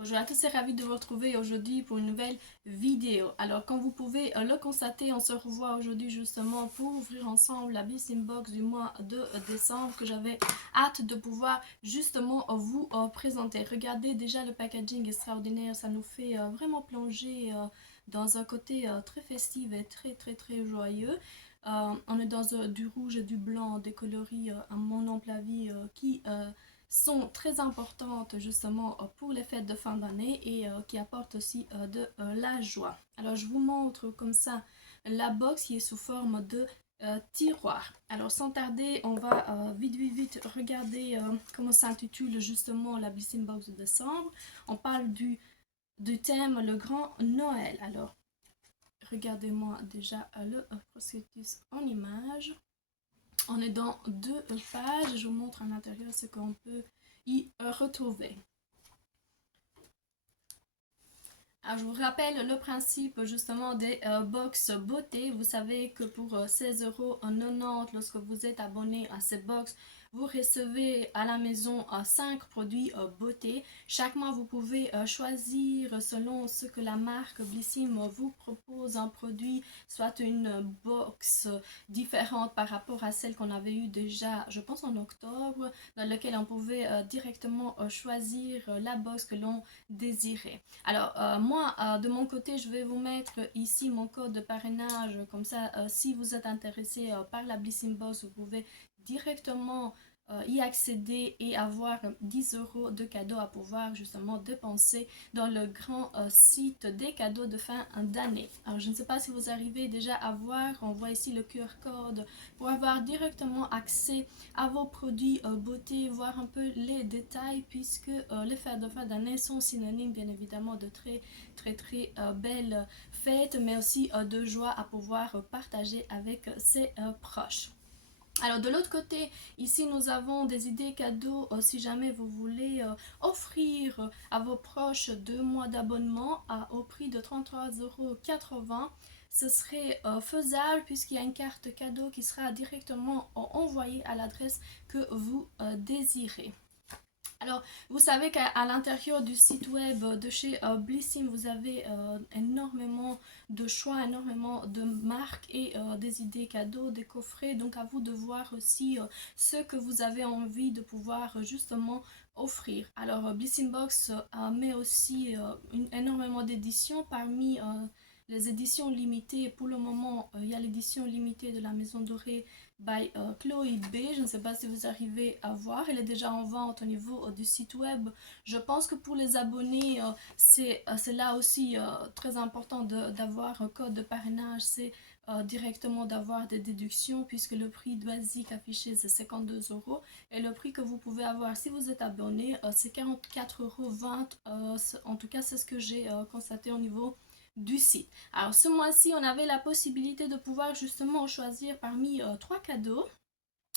Bonjour à tous, c'est ravi de vous retrouver aujourd'hui pour une nouvelle vidéo. Alors, comme vous pouvez le constater, on se revoit aujourd'hui justement pour ouvrir ensemble la Bliss Inbox du mois de décembre que j'avais hâte de pouvoir justement vous présenter. Regardez déjà le packaging extraordinaire, ça nous fait vraiment plonger dans un côté très festif et très joyeux. On est dans du rouge et du blanc, des coloris à mon ample avis qui sont très importantes justement pour les fêtes de fin d'année et qui apportent aussi de la joie. Alors je vous montre comme ça la box qui est sous forme de tiroir. Alors sans tarder, on va vite regarder comment s'intitule justement la Blissing Box de décembre. On parle du thème le grand Noël. Alors regardez-moi déjà le prospectus en image. On est dans deux pages, je vous montre à l'intérieur ce qu'on peut y retrouver. Alors, je vous rappelle le principe justement des box beauté. Vous savez que pour 16,90 €, lorsque vous êtes abonné à ces box, vous recevez à la maison 5 produits beauté. Chaque mois, vous pouvez choisir selon ce que la marque Blissim vous propose un produit, soit une box différente par rapport à celle qu'on avait eue déjà, je pense en octobre, dans laquelle on pouvait directement choisir la box que l'on désirait. Alors, moi, de mon côté, je vais vous mettre ici mon code de parrainage. Comme ça, si vous êtes intéressé par la Blissing Box, vous pouvez directement y accéder et avoir 10 € de cadeaux à pouvoir justement dépenser dans le grand site des cadeaux de fin d'année. Alors, je ne sais pas si vous arrivez déjà à voir, on voit ici le QR code pour avoir directement accès à vos produits beauté, voir un peu les détails puisque les fêtes de fin d'année sont synonymes bien évidemment de très belles fêtes, mais aussi de joie à pouvoir partager avec ses proches. Alors de l'autre côté, ici nous avons des idées cadeaux si jamais vous voulez offrir à vos proches 2 mois d'abonnement au prix de 33,80 €. Ce serait faisable puisqu'il y a une carte cadeau qui sera directement envoyée à l'adresse que vous désirez. Alors, vous savez qu'à l'intérieur du site web de chez Blissim, vous avez énormément de choix, énormément de marques et des idées cadeaux, des coffrets. Donc, à vous de voir aussi ce que vous avez envie de pouvoir justement offrir. Alors, Blissim Box met aussi énormément d'éditions parmi les éditions limitées. Pour le moment, il y a l'édition limitée de la Maison Dorée by Chloé B. Je ne sais pas si vous arrivez à voir, elle est déjà en vente au niveau du site web. Je pense que pour les abonnés, c'est là aussi très important d'avoir un code de parrainage, c'est directement d'avoir des déductions puisque le prix basique affiché c'est 52 € et le prix que vous pouvez avoir si vous êtes abonné c'est 44,20 €. En tout cas, c'est ce que j'ai constaté au niveau du site. Alors ce mois-ci, on avait la possibilité de pouvoir justement choisir parmi 3 cadeaux.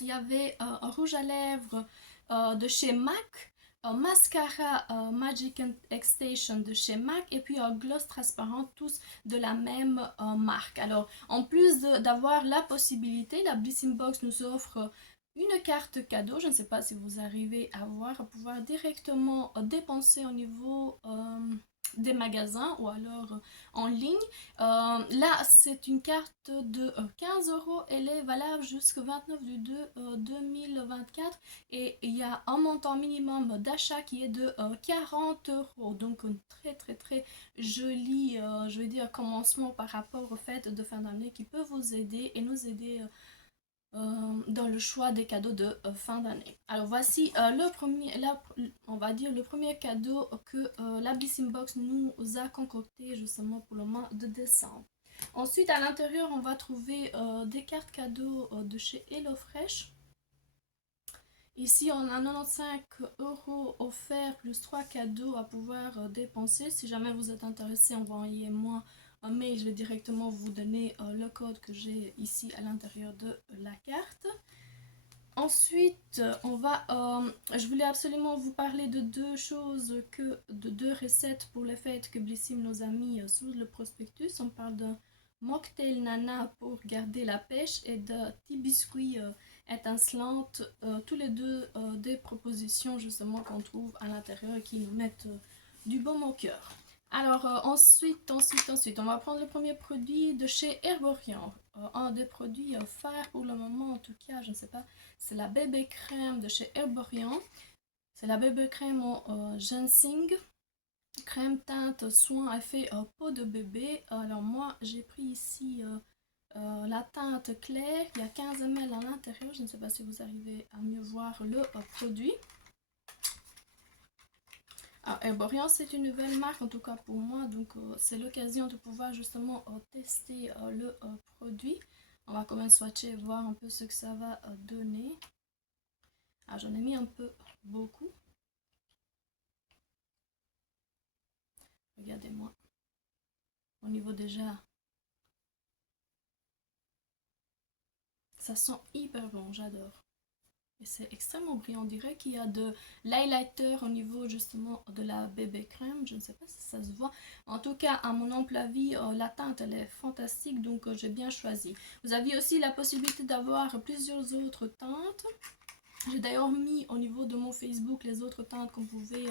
Il y avait un rouge à lèvres de chez MAC, un mascara Magic Extension de chez MAC et puis un gloss transparent, tous de la même marque. Alors en plus d'avoir la possibilité, la Blissing Box nous offre une carte cadeau. Je ne sais pas si vous arrivez à voir, à pouvoir directement dépenser au niveau des magasins ou alors en ligne. Là, c'est une carte de 15 €. Elle est valable jusqu'au 29 du 2 2024 et il y a un montant minimum d'achat qui est de 40 €. Donc, un très joli, je vais dire, commencement par rapport aux fêtes de fin d'année qui peut vous aider et nous aider dans le choix des cadeaux de fin d'année. Alors voici le premier, on va dire le premier cadeau que la Blissing Box nous a concocté justement pour le mois de décembre. Ensuite, à l'intérieur, on va trouver des cartes cadeaux de chez HelloFresh. Ici, on a 95 € offerts plus 3 cadeaux à pouvoir dépenser. Si jamais vous êtes intéressé, envoyez-moi un mail. Je vais directement vous donner le code que j'ai ici à l'intérieur de la carte. Ensuite, je voulais absolument vous parler de deux choses, de deux recettes pour les fêtes que Blissim nous a mis sous le prospectus. On parle d'un mocktail nana pour garder la pêche et de petits biscuits étincelantes. Tous les deux des propositions justement qu'on trouve à l'intérieur et qui nous mettent du baume au cœur. Alors ensuite, on va prendre le premier produit de chez Herborian. Un des produits phares pour le moment, en tout cas, je ne sais pas, c'est la bébé crème de chez Herborian. C'est la bébé crème au ginseng, crème teinte soin effet peau de bébé. Alors moi, j'ai pris ici la teinte claire, il y a 15 ml à l'intérieur. Je ne sais pas si vous arrivez à mieux voir le produit. Alors, Herborian, c'est une nouvelle marque, en tout cas pour moi, donc c'est l'occasion de pouvoir justement tester le produit. On va quand même swatcher et voir un peu ce que ça va donner. Alors, j'en ai mis un peu beaucoup. Regardez-moi. Au niveau déjà, ça sent hyper bon, j'adore. Et c'est extrêmement brillant. On dirait qu'il y a de l'highlighter au niveau justement de la bébé crème. Je ne sais pas si ça se voit. En tout cas, à mon ample avis, la teinte elle est fantastique. Donc j'ai bien choisi. Vous avez aussi la possibilité d'avoir plusieurs autres teintes. J'ai d'ailleurs mis au niveau de mon Facebook les autres teintes qu'on pouvait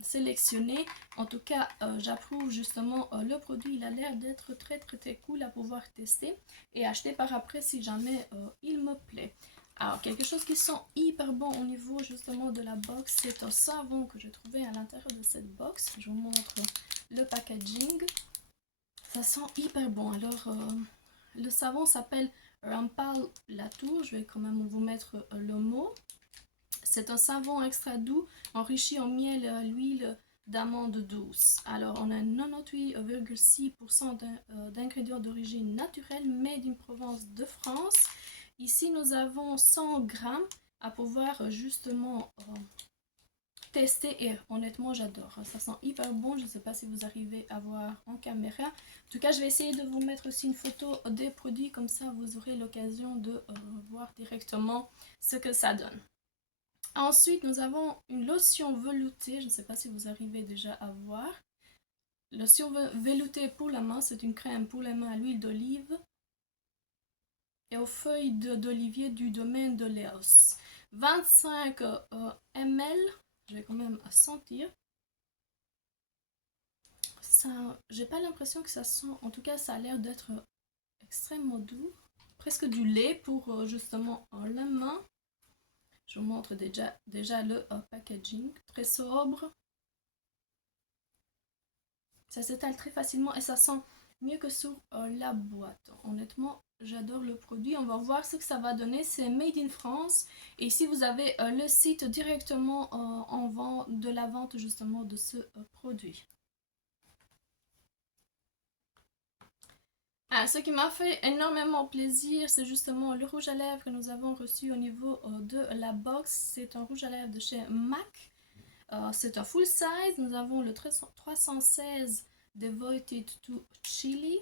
sélectionner. En tout cas, j'approuve justement le produit. Il a l'air d'être très cool à pouvoir tester et acheter par après si jamais il me plaît. Alors, quelque chose qui sent hyper bon au niveau justement de la box, c'est un savon que j'ai trouvé à l'intérieur de cette box. Je vous montre le packaging. Ça sent hyper bon. Alors, le savon s'appelle Rampal Latour. Je vais quand même vous mettre le mot. C'est un savon extra doux enrichi en miel et à l'huile d'amande douce. Alors, on a 98,6% d'ingrédients d'origine naturelle, made in Provence de France. Ici, nous avons 100 grammes à pouvoir justement tester et honnêtement, j'adore. Ça sent hyper bon. Je ne sais pas si vous arrivez à voir en caméra. En tout cas, je vais essayer de vous mettre aussi une photo des produits. Comme ça, vous aurez l'occasion de voir directement ce que ça donne. Ensuite, nous avons une lotion veloutée. Je ne sais pas si vous arrivez déjà à voir. Lotion veloutée pour la main. C'est une crème pour les mains à l'huile d'olive et aux feuilles d'olivier du domaine de Léos. 25 ml. Je vais quand même sentir. Ça, j'ai pas l'impression que ça sent. En tout cas, ça a l'air d'être extrêmement doux. Presque du lait pour justement la main. Je vous montre déjà le packaging. Très sobre. Ça s'étale très facilement et ça sent mieux que sur la boîte. Honnêtement, j'adore le produit. On va voir ce que ça va donner. C'est Made in France. Et ici, vous avez le site directement en vente, de la vente justement de ce produit. Ah, ce qui m'a fait énormément plaisir, c'est justement le rouge à lèvres que nous avons reçu au niveau de la box. C'est un rouge à lèvres de chez MAC. C'est un full size. Nous avons le 316 Devoted to Chili.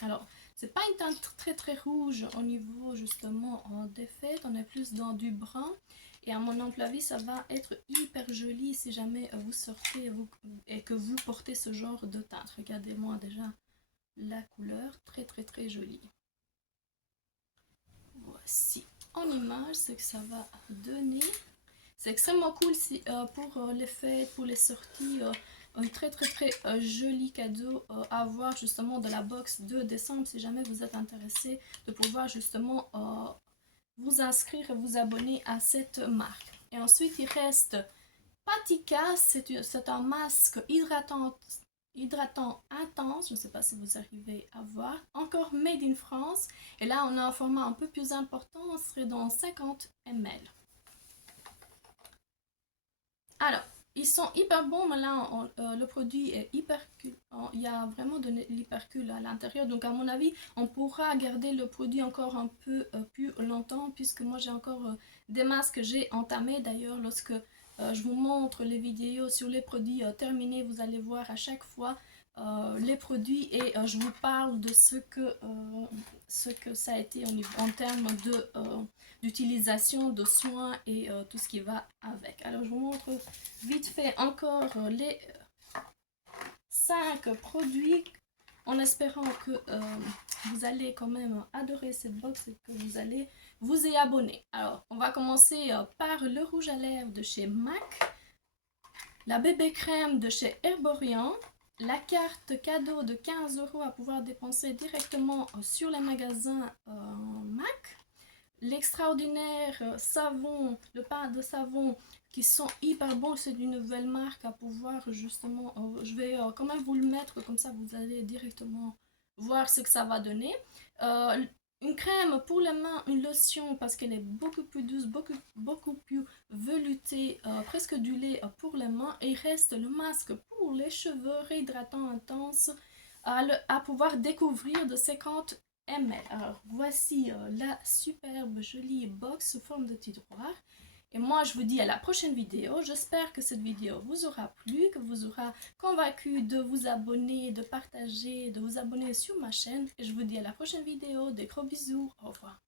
Alors, c'est pas une teinte très rouge au niveau justement d'effet. On est plus dans du brun. Et à mon ample avis, ça va être hyper joli si jamais vous sortez et que vous portez ce genre de teinte. Regardez-moi déjà la couleur, très jolie. Voici en image ce que ça va donner. C'est extrêmement cool pour les fêtes, pour les sorties. Un très joli cadeau à avoir justement de la box de décembre si jamais vous êtes intéressé de pouvoir justement vous inscrire et vous abonner à cette marque. Et ensuite il reste Patika, c'est un masque hydratant intense, je ne sais pas si vous arrivez à voir, encore made in France, et là on a un format un peu plus important, on serait dans 50 ml. Alors, ils sont hyper bons, mais là le produit est hypercule, il y a vraiment de l'hypercule à l'intérieur, donc à mon avis on pourra garder le produit encore un peu plus longtemps, puisque moi j'ai encore des masques que j'ai entamés. D'ailleurs, lorsque je vous montre les vidéos sur les produits terminés, vous allez voir à chaque fois les produits et je vous parle de ce que ça a été en termes d'utilisation, de soins et tout ce qui va avec. Alors je vous montre vite fait encore les 5 produits en espérant que vous allez quand même adorer cette box et que vous allez vous y abonner. Alors on va commencer par le rouge à lèvres de chez MAC. la bébé crème de chez Herborian, la carte cadeau de 15 € à pouvoir dépenser directement sur les magasins MAC, l'extraordinaire savon, le pain de savon qui sont hyper bons, c'est d'une nouvelle marque à pouvoir justement, je vais quand même vous le mettre comme ça vous allez directement voir ce que ça va donner. Euh, une crème pour les mains, une lotion parce qu'elle est beaucoup plus douce, beaucoup plus veloutée, presque du lait pour les mains. Et il reste le masque pour les cheveux réhydratant intense à pouvoir découvrir de 50 ml. Alors voici la superbe jolie box sous forme de tiroir. Et moi je vous dis à la prochaine vidéo. J'espère que cette vidéo vous aura plu, que vous aura convaincu de vous abonner, de partager, de vous abonner sur ma chaîne. Et je vous dis à la prochaine vidéo. Des gros bisous. Au revoir.